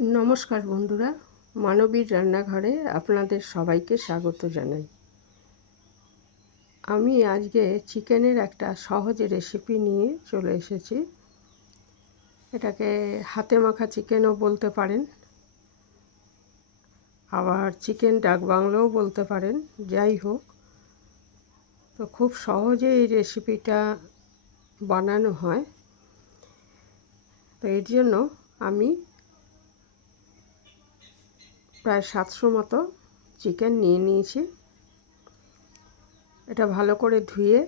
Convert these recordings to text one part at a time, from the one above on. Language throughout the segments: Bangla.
নমস্কার বন্ধুরা, মানবীর রান্নাঘরে আপনাদের সবাইকে স্বাগত জানাই। আমি আজকে চিকেনের একটা সহজ রেসিপি নিয়ে চলে এসেছি। এটাকে হাতে মাখা চিকেনও বলতে পারেন, আবার চিকেন ডাক বাংলাও বলতে পারেন, যাই হোক। তো খুব সহজে এই রেসিপিটা বানানো হয়। তো এর জন্য আমি প্রায় সাতশো মতো চিকেন নিয়ে নিয়েছি। এটা ভালো করে ধুয়ে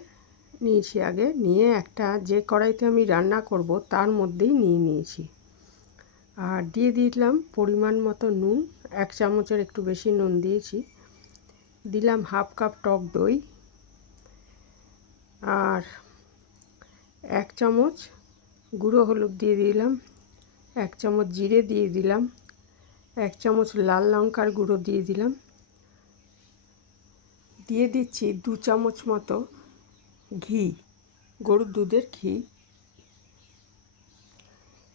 নিয়েছি আগে। নিয়ে একটা যে কড়াইতে আমি রান্না করব তার মধ্যেই নিয়ে নিয়েছি। আর দিয়ে দিলাম পরিমাণ মতো নুন। এক চামচের একটু বেশি নুন দিয়েছি। দিলাম হাফ কাপ টক দই। আর এক চামচ গুঁড়ো হলুদ দিয়ে দিলাম। এক চামচ জিরে দিয়ে দিলাম। এক চামচ লাল লঙ্কার গুঁড়ো দিয়ে দিলাম। দিয়ে দিচ্ছি দু চামচ মতো ঘি, গরুর দুধের ঘি।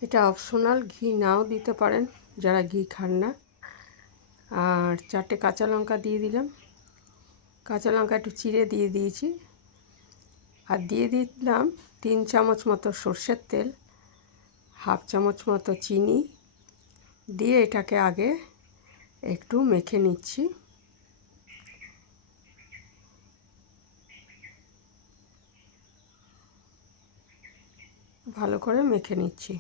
এটা অপশনাল, ঘি নাও দিতে পারেন যারা ঘি খান না। আর চারটে কাঁচা লঙ্কা দিয়ে দিলাম। কাঁচা লঙ্কা একটু চিড়ে দিয়ে দিয়েছি। আর দিয়ে দিলাম তিন চামচ মতো সর্ষের তেল, হাফ চামচ মতো চিনি দিয়ে এটাকে আগে একটু মেখে নিচ্ছি। ভালো করে মেখে নিচ্ছি।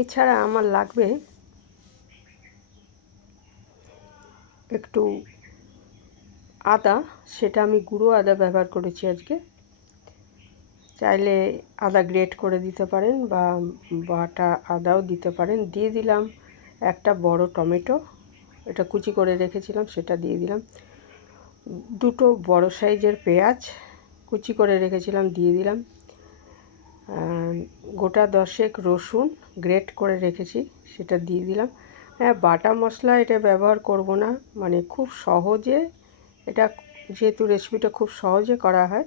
এছাড়া আমার লাগবে একটু আদা, সেটা আমি গুঁড়ো আদা ব্যবহার করেছি আজকে। চাইলে আদা গ্রেট করে দিতে পারেন বা বাটা আদাও দিতে পারেন। দিয়ে দিলাম একটা বড় টমেটো, এটা কুচি করে রেখেছিলাম, সেটা দিয়ে দিলাম। দুটো বড় সাইজের পেঁয়াজ কুচি করে রেখেছিলাম, দিয়ে দিলাম। গোটা দশেক রসুন গ্রেট করে রেখেছি, সেটা দিয়ে দিলাম। হ্যাঁ বাটা মশলা এটা ব্যবহার করব না মানে খুব সহজে, এটা যেহেতু রেসিপিটা খুব সহজে করা হয়,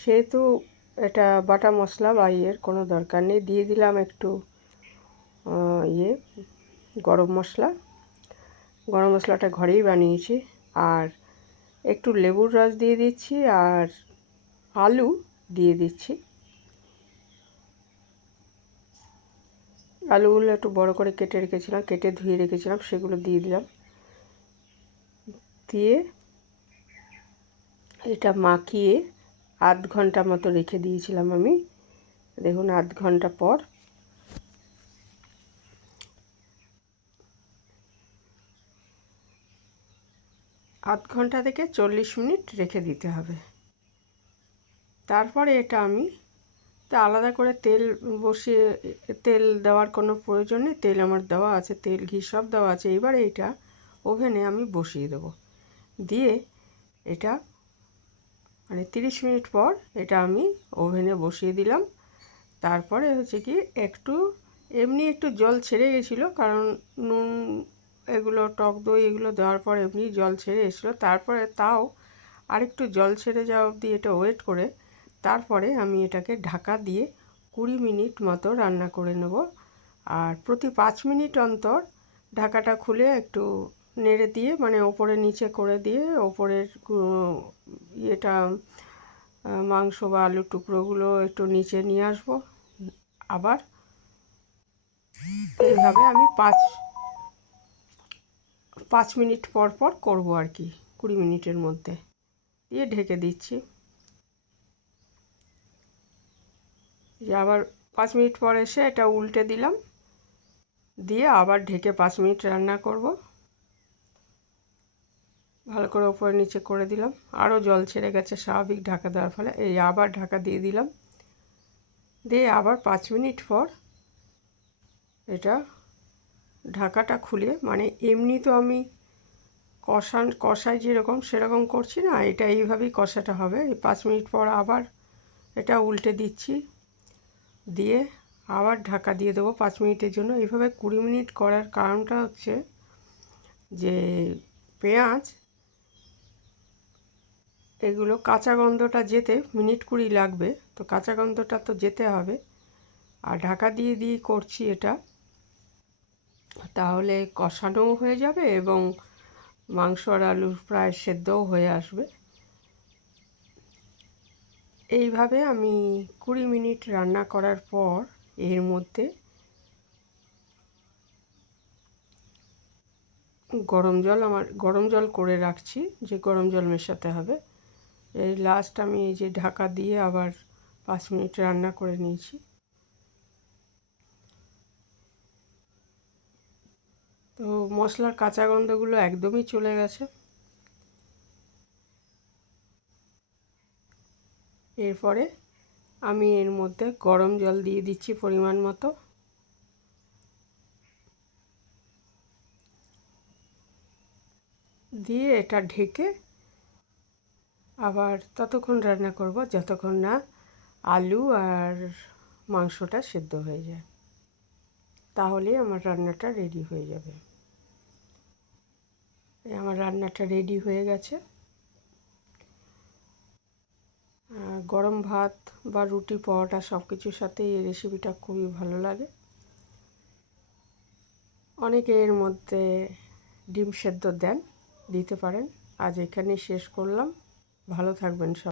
সেহেতু এটা বাটা মশলা বা ইয়ের কোনো দরকার নেই। দিয়ে দিলাম একটু ইয়ে গরম মশলা। গরম মশলাটা ঘরেই বানিয়েছি, আর একটু লেবুর রস দিয়ে দিচ্ছি, আর আলু দিয়ে দিচ্ছি। আলুগুলো একটু বড় করে কেটে রেখেছিলাম, কেটে ধুয়ে রেখেছিলাম, সেগুলো দিয়ে দিলাম। দিয়ে এটা মাখিয়ে আধ ঘণ্টা মতো রেখে দিয়েছিলাম আমি। দেখুন, আধ ঘণ্টা পর আধ ঘণ্টা থেকে চল্লিশ মিনিট রেখে দিতে হবে। তারপরে এটা আমি তা আলাদা করে তেল বসিয়ে, তেল দেওয়ার কোনো প্রয়োজন নেই। তেল আমার দেওয়া আছে, তেল, ঘি সব দেওয়া আছে। এবার এইটা ওভেনে আমি বসিয়ে দেব। দিয়ে এটা মানে তিরিশ মিনিট পর এটা আমি ওভেনে বসিয়ে দিলাম। তারপরে হচ্ছে কি একটু, এমনি একটু জল ছেড়ে গেছিল, কারণ নুন এগুলো, টক দই এগুলো দেওয়ার পর এমনি জল ছেড়ে এসেছিল। তারপরে তাও আরেকটু জল ছেড়ে যাওয়া অবধি এটা ওয়েট করে তারপরে আমি এটাকে ঢাকা দিয়ে কুড়ি মিনিট মতো রান্না করে নেব। আর প্রতি পাঁচ মিনিট অন্তর ঢাকাটা খুলে একটু নেড়ে দিয়ে মানে ওপরে নিচে করে দিয়ে, ওপরের ইয়েটা মাংস বা আলুর টুকরোগুলো একটু নিচে নিয়ে আসব। আবার এইভাবে আমি পাঁচ পাঁচ মিনিট পর পর করব আর কি, কুড়ি মিনিটের মধ্যে। দিয়ে ঢেকে দিচ্ছি। যে আবার পাঁচ মিনিট পর এসে এটা উল্টে দিলাম। দিয়ে আবার ঢেকে পাঁচ মিনিট রান্না করব। ভালো করে ওপরে নিচে করে দিলাম। আরও জল ছেড়ে গেছে স্বাভাবিক ঢাকা দেওয়ার ফলে। এই আবার ঢাকা দিয়ে দিলাম। দিয়ে আবার পাঁচ মিনিট পর এটা ঢাকাটা খুলে মানে এমনি তো আমি কষান কষায় যেরকম সেরকম করছি না, এটা এইভাবেই কষাটা হবে। এই পাঁচ মিনিট পর আবার এটা উল্টে দিচ্ছি। দিয়ে আবার ঢাকা দিয়ে দেবো পাঁচ মিনিটের জন্য। এইভাবে কুড়ি মিনিট করার কারণটা হচ্ছে যে পেঁয়াজ, এগুলো কাঁচা গন্ধটা যেতে মিনিট কুড়ি লাগবে, তো কাঁচা গন্ধটা তো যেতে হবে। আর ঢাকা দিয়ে দিয়ে করছি এটা, তাহলে কষানোও হয়ে যাবে এবং মাংস আর আলু প্রায় সেদ্ধও হয়ে আসবে। এইভাবে আমি কুড়ি মিনিট রান্না করার পর এর মধ্যে গরম জল আমার, গরম জল করে রাখছি, যে গরম জল মেশাতে হবে। এই লাস্ট আমি এই যে ঢাকা দিয়ে আবার পাঁচ মিনিট রান্না করে নিয়েছি। তো মশলার কাঁচা গন্ধগুলো একদমই চলে গেছে। এরপরে আমি এর মধ্যে গরম জল দিয়ে দিচ্ছি পরিমাণ মতো। দিয়ে এটা ঢেকে আবার ততক্ষণ রান্না করব যতক্ষণ না আলু আর মাংসটা সেদ্ধ হয়ে যায়। তাহলে আমার রান্নাটা রেডি হয়ে যাবে। আমার রান্নাটা রেডি হয়ে গেছে। গরম ভাত বা রুটি, পরোটা সব কিছুর সাথে এই রেসিপিটা খুবই ভালো লাগে। অনেকে এর মধ্যে ডিম সেদ্ধ দেন, দিতে পারেন। আজ এখানেই শেষ করলাম। ভালো থাকবেন সব